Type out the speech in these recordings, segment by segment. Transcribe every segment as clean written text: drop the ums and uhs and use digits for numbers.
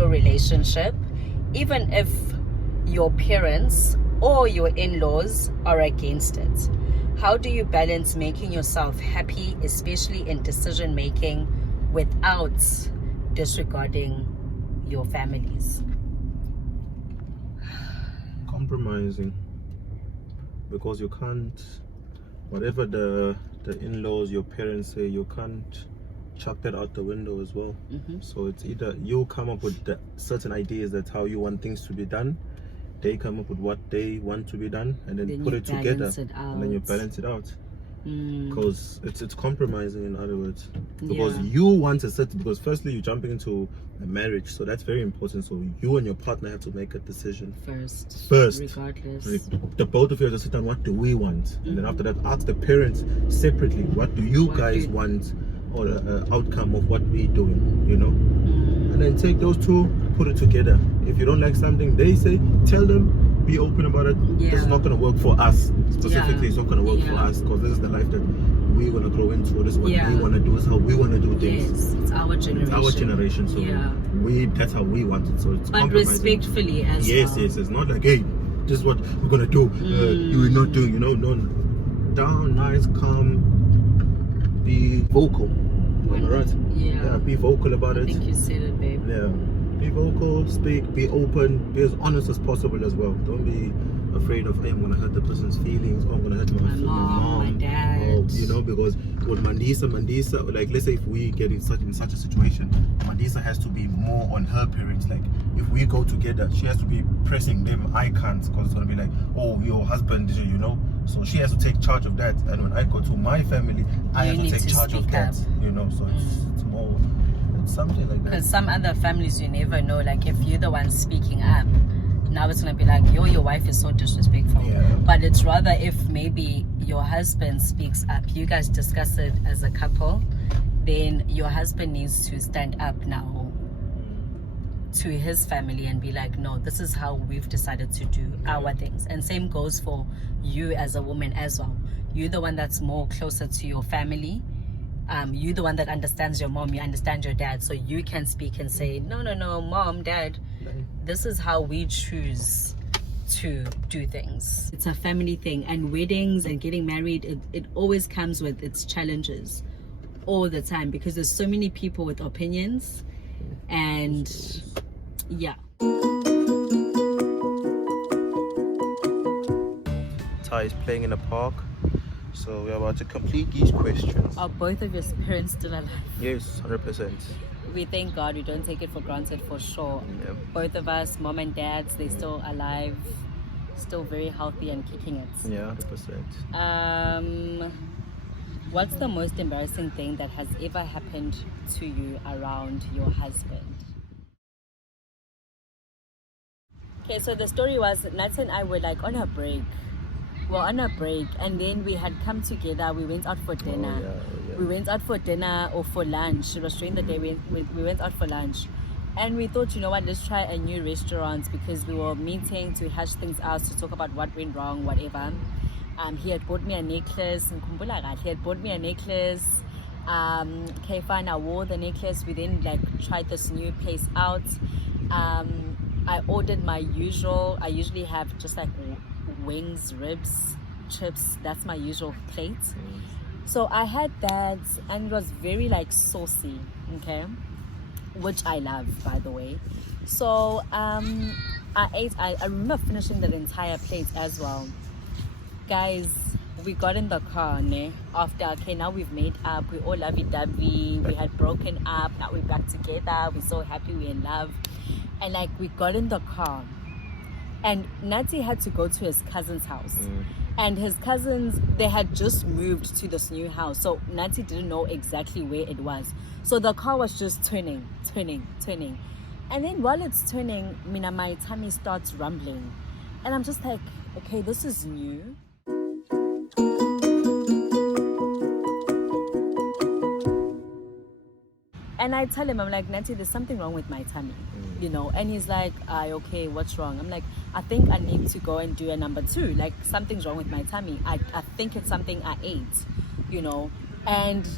your relationship, even if your parents or your in-laws are against it? How do you balance making yourself happy, especially in decision making, without disregarding your families? Compromising, because you can't, whatever the in-laws, your parents say, you can't chuck that out the window as well. So it's either you come up with certain ideas, that's how you want things to be done, they come up with what they want to be done, and then put it together, and then you balance it out. Because it's compromising, in other words, because you want to set, because firstly you're jumping into a marriage, so that's very important. So you and your partner have to make a decision first, regardless. The both of you have to sit down, what do we want? And then after that, ask the parents separately, what do you guys want, or the outcome of what we're doing, you know? And then take those two, put it together. If you don't like something they say, tell them, be open about it. This is not going to work for us specifically. It's not going to work for us, because this is the life that we want to grow into. This is what we want to do. This is how we want to do things. It's our generation. It's our generation. So that's how we want it. So it's but respectfully as well. Yes. It's not like, hey, this is what we're going to do. You will not do. You know, no. Down, nice, calm. Be vocal. Alright? Yeah. Be vocal about it. I think you said it, babe. Yeah. Be vocal, speak, be open, be as honest as possible as well. Don't be afraid of, hey, I'm gonna hurt the person's feelings, or I'm gonna hurt my mom, my dad. Or, you know, because with Mandisa, like, let's say if we get in such a situation, Mandisa has to be more on her parents. Like, if we go together, she has to be pressing them. I can't, because it's gonna be like, oh, your husband, you know. So she has to take charge of that. And when I go to my family, I have to take charge of that. You know, so it's more. Something like that. Because some other families, you never know, like if you're the one speaking up, now it's gonna be like, your wife is so disrespectful. But it's rather if maybe your husband speaks up, you guys discuss it as a couple, then your husband needs to stand up now to his family and be like, no, this is how we've decided to do our things. And same goes for you as a woman as well. You're the one that's more closer to your family. You're the one that understands your mom, you understand your dad, so you can speak and say, no, mom, dad, this is how we choose to do things. It's a family thing, and weddings and getting married, it always comes with its challenges all the time, because there's so many people with opinions. And Ty is playing in the park. So we're about to complete these questions. Are both of your parents still alive? Yes, 100%. We thank God, we don't take it for granted, for sure. Both of us, mom and dads, they're still alive, still very healthy and kicking it. Yeah, 100%. What's the most embarrassing thing that has ever happened to you around your husband? Okay, so the story was that Nats and I were like on a break. And then we had come together. We went out for dinner. We went out for dinner or for lunch. It was during the day. We went out for lunch, and we thought, you know what, let's try a new restaurant, because we were meeting to hash things out, to talk about what went wrong, whatever. He had bought me a necklace. Okay, fine. I wore the necklace. We then tried this new place out. I ordered my usual. I usually have just wings, ribs, chips. That's my usual plate. So I had that, and it was very saucy, okay, which I love, by the way. So I ate. I remember finishing that entire plate as well. Guys, we got in the car after, okay, now we've made up, we all lovey-dovey, we had broken up, now we're back together, we're so happy, we're in love. And we got in the car, and Nati had to go to his cousin's house. And his cousins, they had just moved to this new house, so Nati didn't know exactly where it was. So the car was just turning. And then while it's turning, my tummy starts rumbling. And I'm just like, okay, this is new. And I tell him, I'm like, Nancy, there's something wrong with my tummy, you know. And he's like, okay, what's wrong? I'm like, I think I need to go and do a number 2. Something's wrong with my tummy. I think it's something I ate, you know. And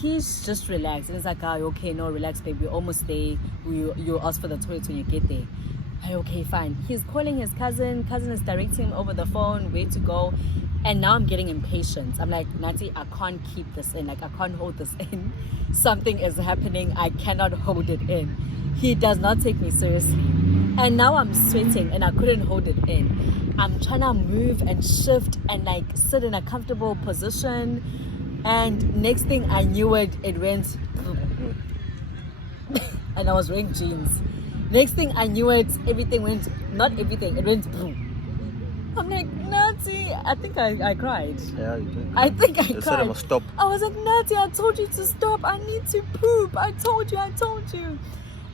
he's just relaxed. And it's like, oh, okay, no, relax, baby. We're almost there. You'll ask for the toilet when you get there. Okay, fine. He's calling his cousin. Cousin is directing him over the phone where to go. And now I'm getting impatient. I'm like, Nati, I can't keep this in. Like, I can't hold this in. Something is happening. I cannot hold it in. He does not take me seriously. And now I'm sweating and I couldn't hold it in. I'm trying to move and shift and like sit in a comfortable position. And next thing I knew it went. And I was wearing jeans. Next thing I knew it, everything went, not everything, it went. I'm like, Nati, I think I cried. Yeah, you did. I think I You cried. said I must stop. I was like, Nati, I told you to stop. I need to poop. I told you.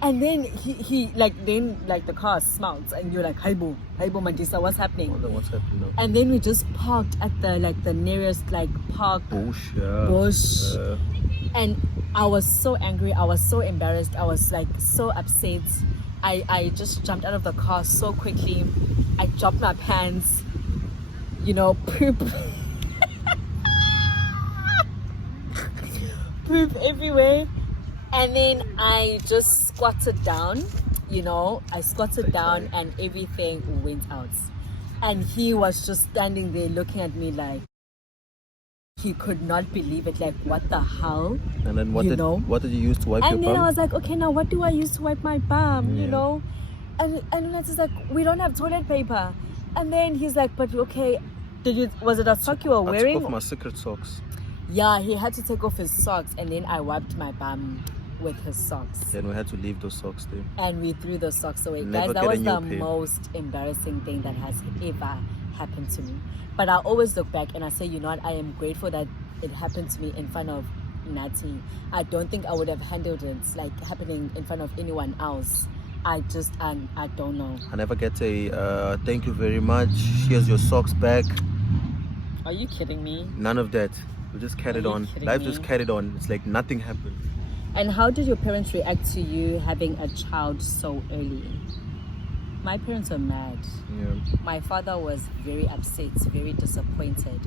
And then he like the car smells and you're like, Haibo Mandisa, what's happening? I wonder what's happening now. And then we just parked at the nearest like park Bush. and I was so angry, I was so embarrassed, I was like so upset. I just jumped out of the car so quickly. I dropped my pants, poop poop everywhere. And then I just squatted down, I squatted down and everything went out. And he was just standing there looking at me like he could not believe it, like what the hell? And then what did you use to wipe your bum? And then I was like, okay, now what do I use to wipe my bum, Yeah. And it's just like, we don't have toilet paper. And then he's like, but okay, was it a sock you were wearing? I took off my secret socks. Yeah, he had to take off his socks and then I wiped my bum with his socks. Then we had to leave those socks there. And we threw those socks away. Never Guys, that get a was the new pair. most embarrassing thing that has ever happened to me. But I always look back and I say, you know what, I am grateful that it happened to me in front of Nati. I don't think I would have handled it like happening in front of anyone else. I don't know. I never get a thank you very much. Here's your socks back. Are you kidding me? None of that. We just carried Are you on. kidding Life me? just carried on. It's like nothing happened. And how did your parents react to you having a child so early? My parents were mad. Yeah. My father was very upset, very disappointed.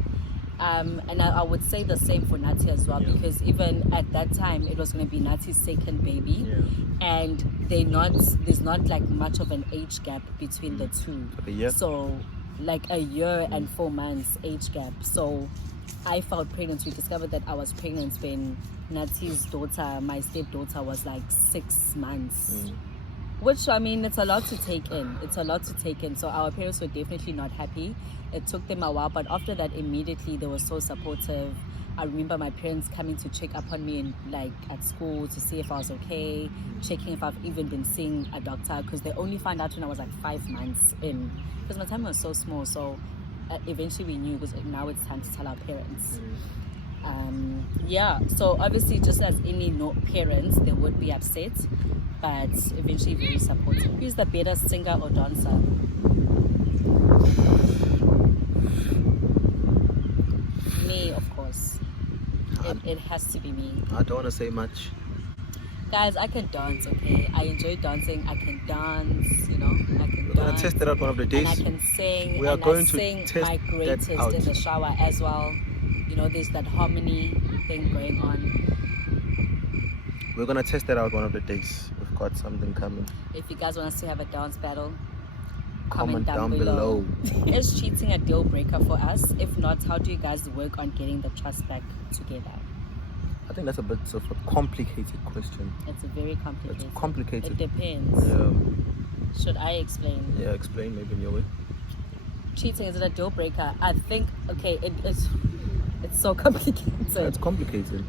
And I would say the same for Nati as well, Yeah. because even at that time, it was going to be Nati's second baby. Yeah. And there's not like much of an age gap between the two. Like a year? So like a year and 4 months age gap. So I felt pregnant. We discovered that I was pregnant when Nati's daughter, my stepdaughter, was like 6 months. Which, I mean, it's a lot to take in. So our parents were definitely not happy. It took them a while, but after that, immediately they were so supportive. I remember my parents coming to check up on me at school to see if I was okay, checking if I've even been seeing a doctor, because they only found out when I was like 5 months in, because my time was so small. So eventually we knew, because now it's time to tell our parents. So obviously, just as any parents, they would be upset, but eventually very supportive. Who's the better singer or dancer? Me, of course. It has to be me. I don't want to say much. Guys, I can dance, okay? I enjoy dancing. I can dance, I can We're going to test it out one of the days. And I can sing. We are and going I to sing test my greatest that out. in the shower as well. There's that harmony thing going on. We're going to test that out one of the days. We've got something coming. If you guys want us to have a dance battle, Comment down below. Is cheating a deal breaker for us? If not, how do you guys work on getting the trust back together? I think that's a bit of a complicated question. It's very complicated. It's complicated. It depends. Yeah. Should I explain? Yeah, explain maybe in your way. Cheating, is it a deal breaker? I think, okay, it's so complicated. It's complicated.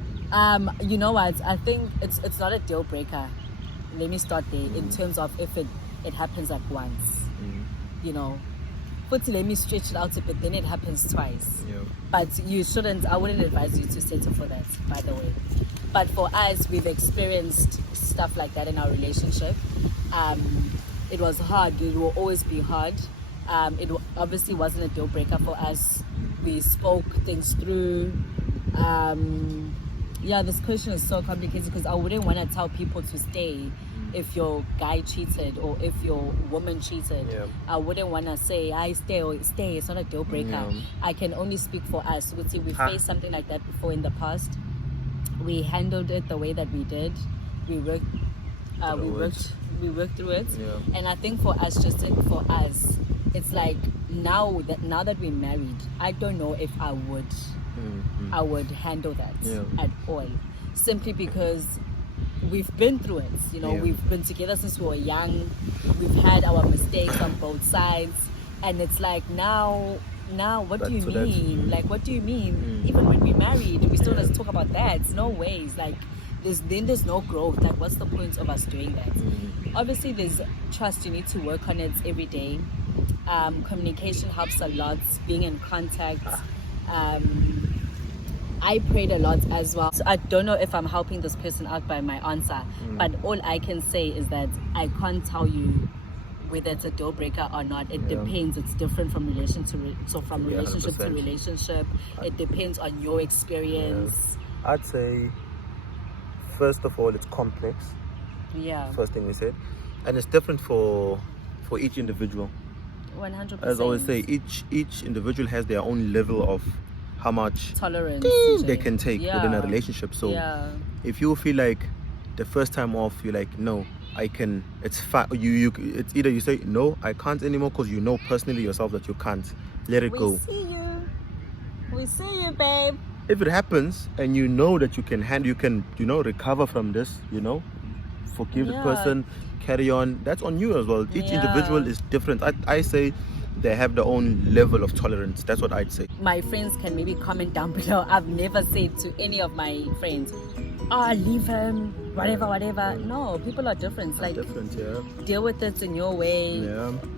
You know what? I think it's not a deal breaker. Let me start there. In terms of if it happens like once, but let me stretch it out a bit. Then it happens twice. Yeah. But you shouldn't. I wouldn't advise you to settle for that, by the way. But for us, we've experienced stuff like that in our relationship. It was hard. It will always be hard. It obviously wasn't a deal breaker for us. We spoke things through. This question is so complicated because I wouldn't want to tell people to stay if your guy cheated or if your woman cheated. Yeah. I wouldn't want to say I stay or stay. It's not a deal breaker. Yeah. I can only speak for us. We faced something like that before in the past. we handled it the way that we did. We worked through it. Yeah. And I think for us, it's like now that we're married, I don't know if I would handle that at all, simply because we've been through it. You know, we've been together since we were young. We've had our mistakes on both sides, and it's like now what do you mean? Like, what do you mean? Even when we married, we still just talk about that. No ways. Like, there's no growth. Like, what's the point of us doing that? Obviously, there's trust. You need to work on it every day. Communication helps a lot. Being in contact. I prayed a lot as well. So I don't know if I'm helping this person out by my answer, but all I can say is that I can't tell you whether it's a deal breaker or not. It depends. It's different from relationship to relationship. It depends on your experience. I'd say, first of all, it's complex. Yeah. First thing we said, and it's different for each individual. 100%. As I always say, each individual has their own level of how much tolerance they can take within a relationship. So if you feel like the first time off you're like, no, I can, it's fine, it's either you say no, I can't anymore, because you know personally yourself that you can't, let it go. We see you, babe. If it happens and you know that you can recover from this, forgive the person, carry on, that's on you as well. Each individual is different. I say they have their own level of tolerance. That's what I'd say. My friends can maybe comment down below. I've never said to any of my friends, leave him, whatever. No, people are different. Like, deal with it in your way.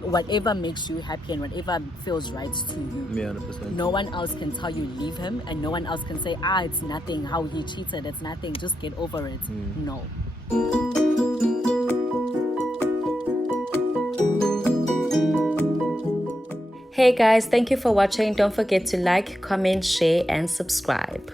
Whatever makes you happy and whatever feels right to you. 100%. No one else can tell you leave him, and no one else can say, it's nothing, how he cheated, it's nothing, just get over it. No. Hey guys, thank you for watching. Don't forget to like, comment, share, and subscribe.